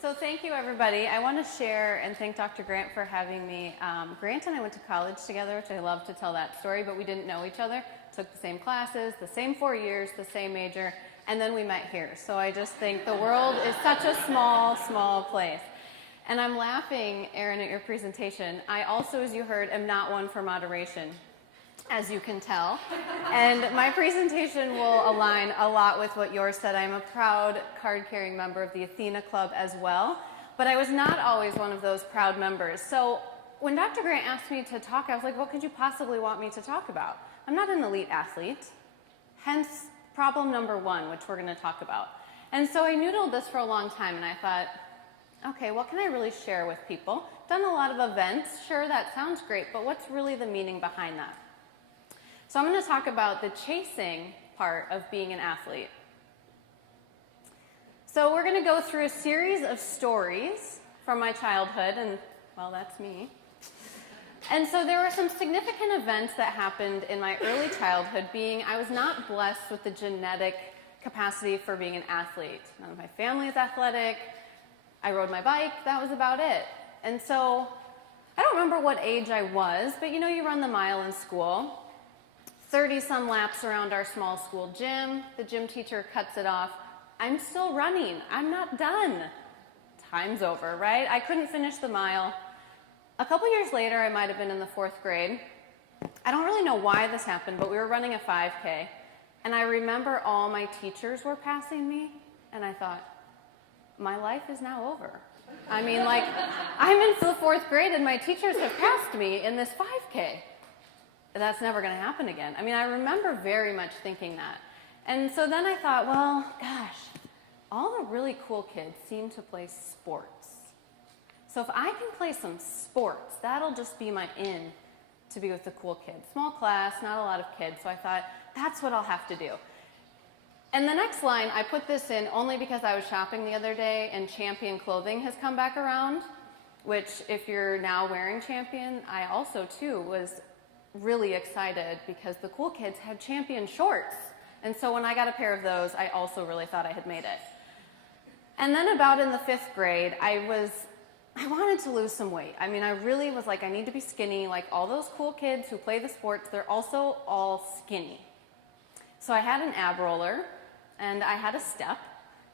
So thank you, everybody. I want to share and thank Dr. Grant for having me. Grant and I went to college together, which I love to tell that story, but we didn't know each other. Took the same classes, the same 4 years, the same major, and then we met here. So I just think the world is such a small, small place. And I'm laughing, Erin, at your presentation. I also, as you heard, am not one for moderation, as you can tell. And my presentation will align a lot with what yours said. I'm a proud card-carrying member of the Athena Club as well, but I was not always one of those proud members. So when Dr. Grant asked me to talk, I was like, what could you possibly want me to talk about? I'm not an elite athlete, hence problem number one, which we're going to talk about. And so I noodled this for a long time, and I thought, okay, what can I really share with people? Done a lot of events, sure, that sounds great, but what's really the meaning behind that? So I'm going to talk about the chasing part of being an athlete. So we're going to go through a series of stories from my childhood, and, well, that's me. And so there were some significant events that happened in my early childhood, being I was not blessed with the genetic capacity for being an athlete. None of my family is athletic. I rode my bike, that was about it. And so I don't remember what age I was, but you know, you run the mile in school. 30-some laps around our small school gym. The gym teacher cuts it off. I'm still running. I'm not done. Time's over, right? I couldn't finish the mile. A couple years later, I might have been in the 4th grade. I don't really know why this happened, but we were running a 5K. And I remember all my teachers were passing me, and I thought, my life is now over. I mean, like, I'm in the 4th grade, and my teachers have passed me in this 5K. That's never going to happen again. I mean, I remember very much thinking that. And so then I thought, well, gosh, all the really cool kids seem to play sports. So if I can play some sports, that'll just be my in to be with the cool kids. Small class, not a lot of kids, so I thought, that's what I'll have to do. And the next line, I put this in only because I was shopping the other day and Champion clothing has come back around, which if you're now wearing Champion, I also too was really excited because the cool kids had Champion shorts. And so when I got a pair of those, I also really thought I had made it. And then about in the 5th grade, I wanted to lose some weight. I mean, I really was like, I need to be skinny. Like all those cool kids who play the sports, they're also all skinny. So I had an ab roller, and I had a step,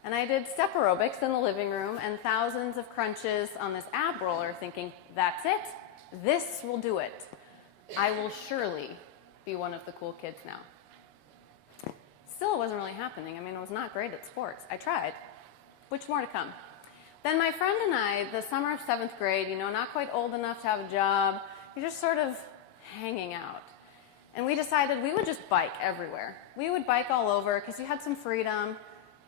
and I did step aerobics in the living room and thousands of crunches on this ab roller thinking, that's it, this will do it. I will surely be one of the cool kids now. Still, it wasn't really happening. I mean, I was not great at sports. I tried, which more to come. Then my friend and I, the summer of 7th grade, you know, not quite old enough to have a job, we were just sort of hanging out. And we decided we would just bike everywhere. We would bike all over because you had some freedom.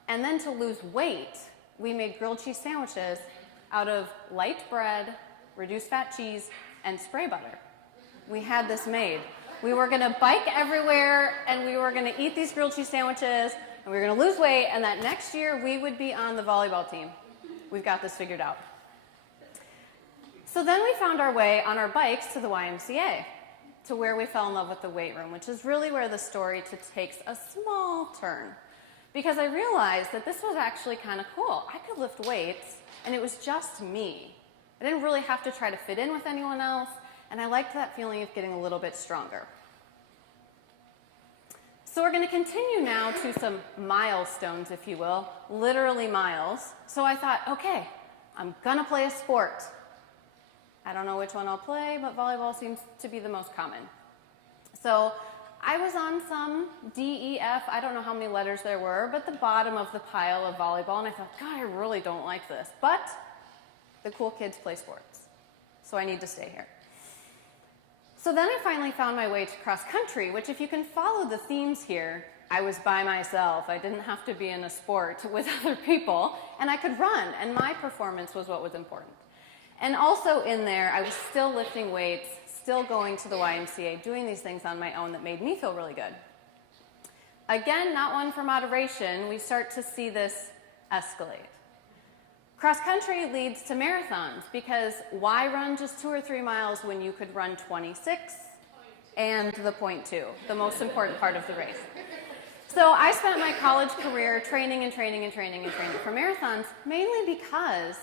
And then to lose weight, we made grilled cheese sandwiches out of light bread, reduced fat cheese, and spray butter. We had this made. We were going to bike everywhere, and we were going to eat these grilled cheese sandwiches, and we were going to lose weight, and that next year we would be on the volleyball team. We've got this figured out. So then we found our way on our bikes to the YMCA, to where we fell in love with the weight room, which is really where the story takes a small turn. Because I realized that this was actually kind of cool. I could lift weights, and it was just me. I didn't really have to try to fit in with anyone else, and I liked that feeling of getting a little bit stronger. So we're going to continue now to some milestones, if you will, literally miles. So I thought, okay, I'm going to play a sport. I don't know which one I'll play, but volleyball seems to be the most common. So I was on some D, E, F, I don't know how many letters there were, but the bottom of the pile of volleyball, and I thought, God, I really don't like this. But the cool kids play sports, so I need to stay here. So then I finally found my way to cross country, which if you can follow the themes here, I was by myself. I didn't have to be in a sport with other people, and I could run, and my performance was what was important. And also in there, I was still lifting weights, still going to the YMCA, doing these things on my own that made me feel really good. Again, not one for moderation. We start to see this escalate. Cross country leads to marathons because why run just 2 or 3 miles when you could run 26 and the .2, the most important part of the race. So I spent my college career training and training and training and training for marathons, mainly because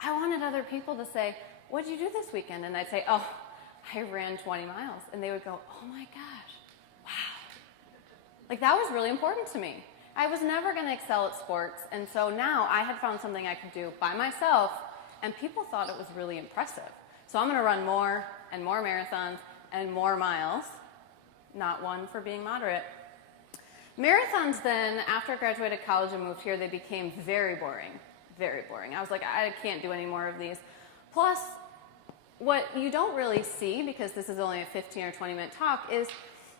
I wanted other people to say, what'd you do this weekend? And I'd say, oh, I ran 20 miles. And they would go, oh my gosh, wow. Like, that was really important to me. I was never going to excel at sports, and so now I had found something I could do by myself, and people thought it was really impressive. So I'm going to run more and more marathons and more miles, not one for being moderate. Marathons then, after I graduated college and moved here, they became very boring, very boring. I was like, I can't do any more of these. Plus, what you don't really see, because this is only a 15 or 20-minute talk, is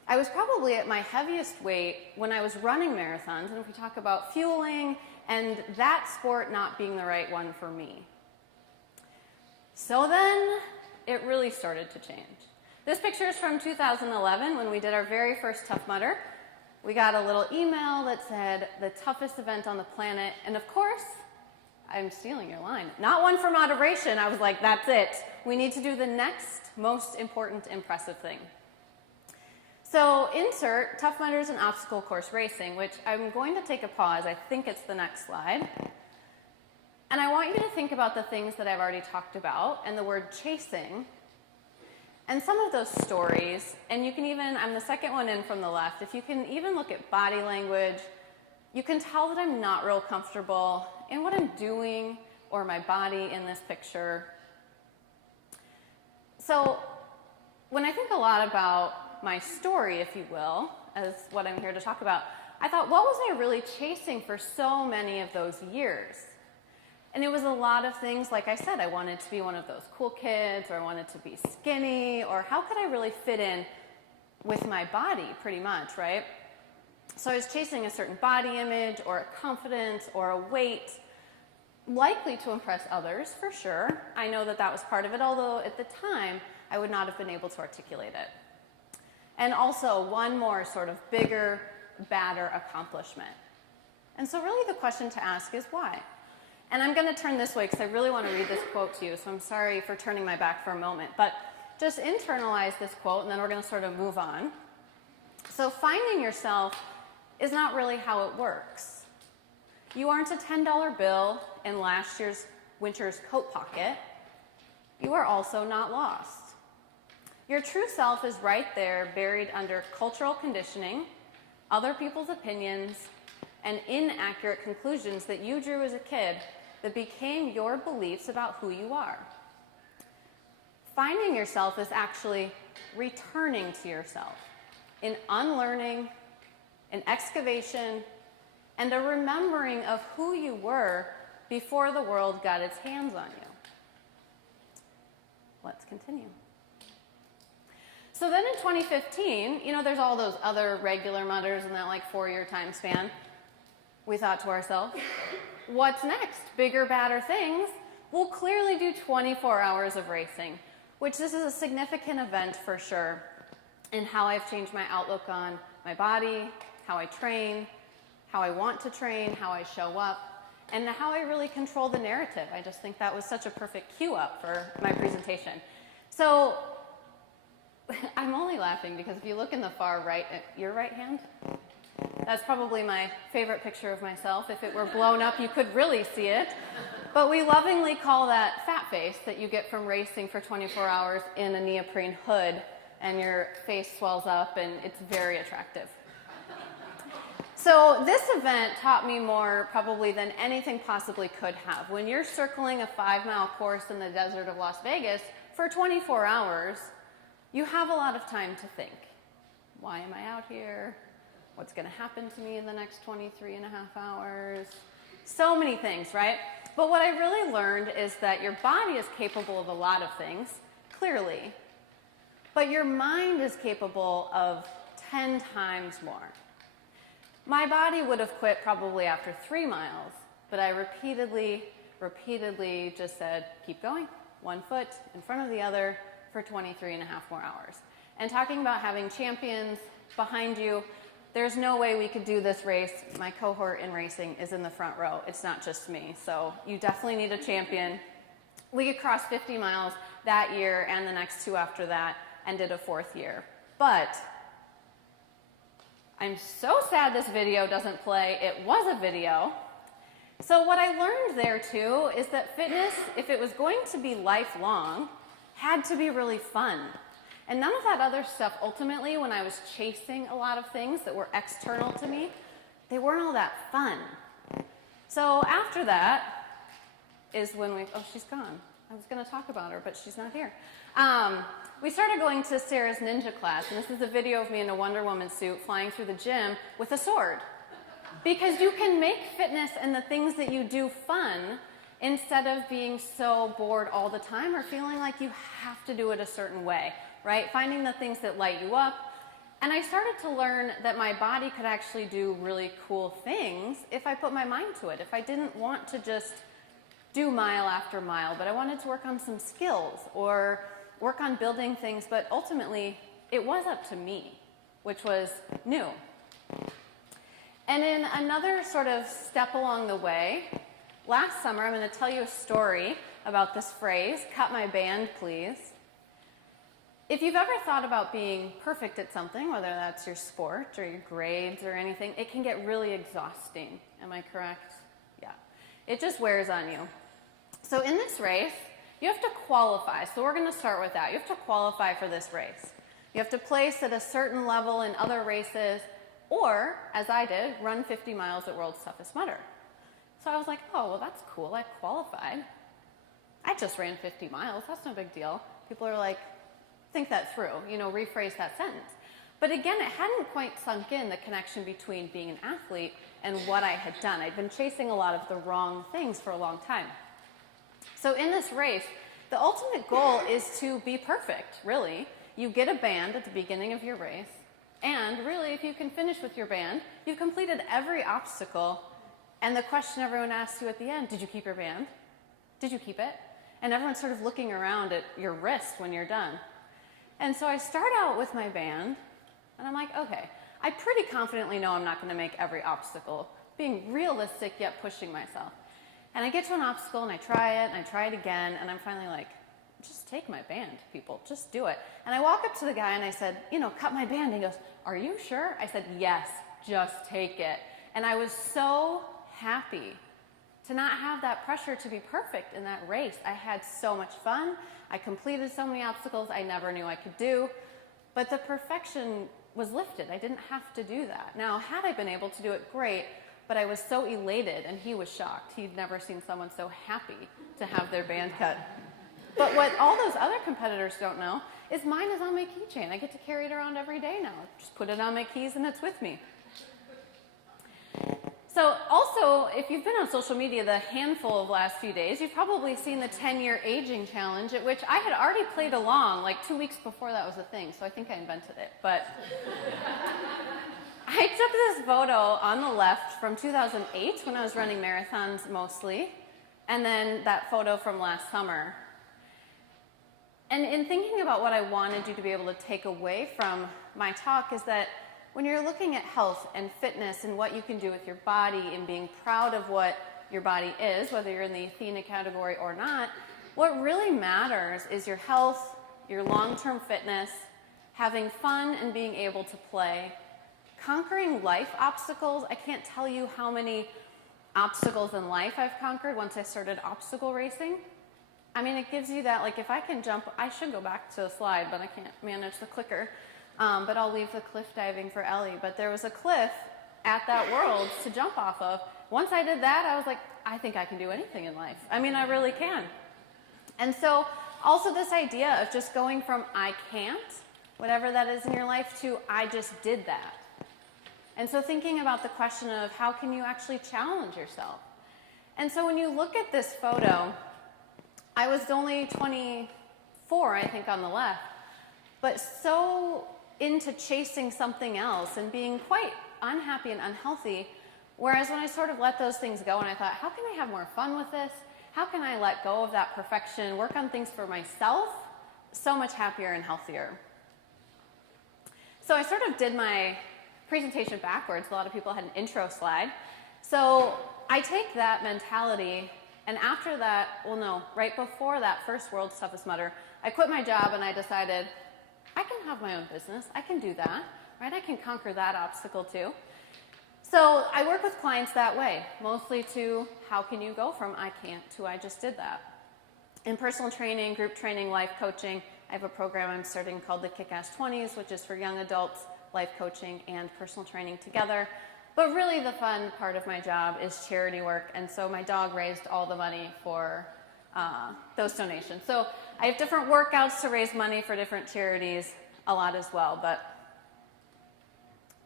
I was probably at my heaviest weight when I was running marathons, and if we talk about fueling and that sport not being the right one for me. So then it really started to change. This picture is from 2011 when we did our very first Tough Mudder. We got a little email that said the toughest event on the planet, and of course, I'm stealing your line, not one for moderation. I was like, that's it. We need to do the next most important, impressive thing. So insert Tough Mudders and obstacle course racing, which I'm going to take a pause. I think it's the next slide. And I want you to think about the things that I've already talked about and the word chasing and some of those stories. And you can even, I'm the second one in from the left, if you can even look at body language, you can tell that I'm not real comfortable in what I'm doing or my body in this picture. So when I think a lot about my story, if you will, as what I'm here to talk about, I thought, what was I really chasing for so many of those years? And it was a lot of things, like I said, I wanted to be one of those cool kids, or I wanted to be skinny, or how could I really fit in with my body, pretty much, right? So I was chasing a certain body image, or a confidence, or a weight, likely to impress others, for sure. I know that that was part of it, although at the time, I would not have been able to articulate it. And also, one more sort of bigger, badder accomplishment. And so really the question to ask is why? And I'm going to turn this way because I really want to read this quote to you, so I'm sorry for turning my back for a moment. But just internalize this quote, and then we're going to sort of move on. So finding yourself is not really how it works. You aren't a $10 bill in last year's winter's coat pocket. You are also not lost. Your true self is right there, buried under cultural conditioning, other people's opinions, and inaccurate conclusions that you drew as a kid that became your beliefs about who you are. Finding yourself is actually returning to yourself in unlearning, an excavation, and a remembering of who you were before the world got its hands on you. Let's continue. So then in 2015, there's all those other regular mudders in that like 4-year time span. We thought to ourselves, what's next? Bigger, badder things? We'll clearly do 24 hours of racing, which this is a significant event for sure in how I've changed my outlook on my body, how I train, how I want to train, how I show up, and how I really control the narrative. I just think that was such a perfect cue up for my presentation. So I'm only laughing because if you look in the far right, your right hand, that's probably my favorite picture of myself. If it were blown up, you could really see it. But we lovingly call that fat face that you get from racing for 24 hours in a neoprene hood, and your face swells up, and it's very attractive. So this event taught me more probably than anything possibly could have. When you're circling a 5-mile course in the desert of Las Vegas for 24 hours, you have a lot of time to think. Why am I out here? What's going to happen to me in the next 23 and a half hours? So many things, right? But what I really learned is that your body is capable of a lot of things, clearly, but your mind is capable of 10 times more. My body would have quit probably after 3 miles, but I repeatedly just said, keep going, one foot in front of the other for 23 and a half more hours. And talking about having champions behind you, there's no way we could do this race. My cohort in racing is in the front row. It's not just me. So you definitely need a champion. We could cross 50 miles that year and the next 2 after that and did a 4th year. But I'm so sad this video doesn't play. It was a video. So what I learned there too is that fitness, if it was going to be lifelong, had to be really fun. And none of that other stuff, ultimately, when I was chasing a lot of things that were external to me, they weren't all that fun. So after that is when oh, she's gone. I was going to talk about her, but she's not here. We started going to Sarah's ninja class, and this is a video of me in a Wonder Woman suit flying through the gym with a sword. Because you can make fitness and the things that you do fun instead of being so bored all the time or feeling like you have to do it a certain way, right? Finding the things that light you up. And I started to learn that my body could actually do really cool things if I put my mind to it. If I didn't want to just do mile after mile, but I wanted to work on some skills or work on building things, but ultimately it was up to me, which was new. And in another sort of step along the way, last summer, I'm going to tell you a story about this phrase, cut my band, please. If you've ever thought about being perfect at something, whether that's your sport or your grades or anything, it can get really exhausting. Am I correct? Yeah. It just wears on you. So in this race, you have to qualify. So we're going to start with that. You have to qualify for this race. You have to place at a certain level in other races, or, as I did, run 50 miles at World's Toughest Mudder. So I was like, oh, well, that's cool. I qualified. I just ran 50 miles. That's no big deal. People are like, think that through, rephrase that sentence. But again, it hadn't quite sunk in, the connection between being an athlete and what I had done. I'd been chasing a lot of the wrong things for a long time. So in this race, the ultimate goal is to be perfect, really. You get a band at the beginning of your race, and really, if you can finish with your band, you've completed every obstacle, and the question everyone asks you at the end, did you keep your band? Did you keep it? And everyone's sort of looking around at your wrist when you're done. And so I start out with my band, and I'm like, okay, I pretty confidently know I'm not going to make every obstacle, being realistic yet pushing myself. And I get to an obstacle, and I try it, and I try it again, and I'm finally like, just take my band, people. Just do it. And I walk up to the guy, and I said, cut my band. And he goes, are you sure? I said, yes, just take it. And I was so happy to not have that pressure to be perfect in that race. I had so much fun. I completed so many obstacles I never knew I could do. But the perfection was lifted. I didn't have to do that. Now, had I been able to do it, great. But I was so elated, and he was shocked. He'd never seen someone so happy to have their band cut. But what all those other competitors don't know is mine is on my keychain. I get to carry it around every day now. Just put it on my keys, and it's with me. So also, if you've been on social media the handful of last few days, you've probably seen the 10-year aging challenge, at which I had already played along like 2 weeks before that was a thing, so I think I invented it. But I took this photo on the left from 2008 when I was running marathons mostly, and then that photo from last summer. And in thinking about what I wanted you to be able to take away from my talk is that when you're looking at health and fitness and what you can do with your body and being proud of what your body is, whether you're in the Athena category or not, what really matters is your health, your long-term fitness, having fun and being able to play, conquering life obstacles. I can't tell you how many obstacles in life I've conquered once I started obstacle racing. I mean, it gives you that, like, if I can jump, I should go back to the slide, but I can't manage the clicker. But I'll leave the cliff diving for Ellie. But there was a cliff at that Worlds to jump off of. Once I did that, I was like, I think I can do anything in life. I mean, I really can. And so also this idea of just going from I can't, whatever that is in your life, to I just did that. And so thinking about the question of how can you actually challenge yourself? And so when you look at this photo, I was only 24, I think, on the left, but so into chasing something else and being quite unhappy and unhealthy, whereas when I sort of let those things go and I thought, how can I have more fun with this? How can I let go of that perfection, work on things for myself? So much happier and healthier. So I sort of did my presentation backwards. A lot of people had an intro slide. So I take that mentality, and after that, well, no, right before that first World's Toughest Mudder, I quit my job and I decided, I can have my own business. I can do that. right? I can conquer that obstacle too. So I work with clients that way, mostly to how can you go from I can't to I just did that. In personal training, group training, life coaching, I have a program I'm starting called the Kick-Ass 20s, which is for young adults, life coaching and personal training together. But really the fun part of my job is charity work, and so my dog raised all the money for those donations. So I have different workouts to raise money for different charities, a lot as well, but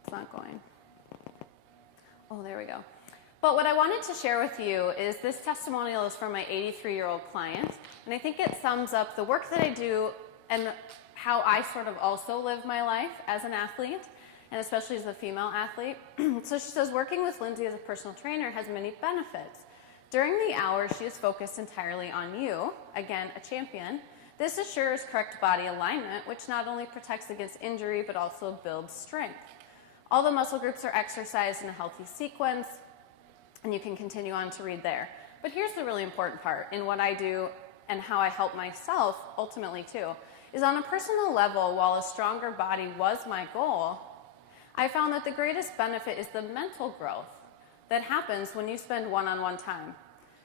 it's not going. Oh, there we go. But what I wanted to share with you is this testimonial is from my 83-year-old client, and I think it sums up the work that I do and how I sort of also live my life as an athlete, and especially as a female athlete. So she says, working with Lindsey as a personal trainer has many benefits. During the hour, she is focused entirely on you, again, a champion. This assures correct body alignment, which not only protects against injury, but also builds strength. All the muscle groups are exercised in a healthy sequence, and you can continue on to read there. But here's the really important part in what I do and how I help myself ultimately too, is on a personal level, while a stronger body was my goal, I found that the greatest benefit is the mental growth that happens when you spend one-on-one time.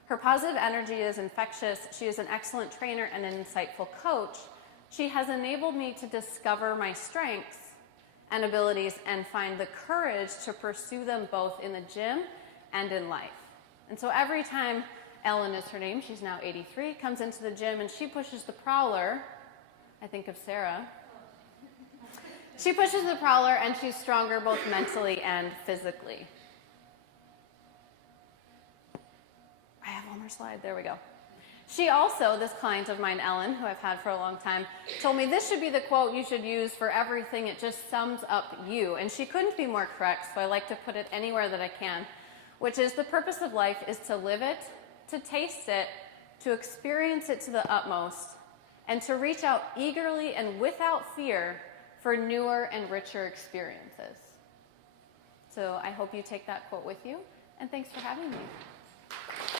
Her positive energy is infectious. She is an excellent trainer and an insightful coach. She has enabled me to discover my strengths and abilities and find the courage to pursue them both in the gym and in life. And so every time Ellen is her name, she's now 83, comes into the gym and she pushes the prowler, I think of Sarah. She pushes the prowler and she's stronger both mentally and physically. I have one more slide, there we go. She also, this client of mine, Ellen, who I've had for a long time, told me this should be the quote you should use for everything. It just sums up you. And she couldn't be more correct, so I like to put it anywhere that I can, which is the purpose of life is to live it, to taste it, to experience it to the utmost, and to reach out eagerly and without fear for newer and richer experiences. So I hope you take that quote with you, and thanks for having me.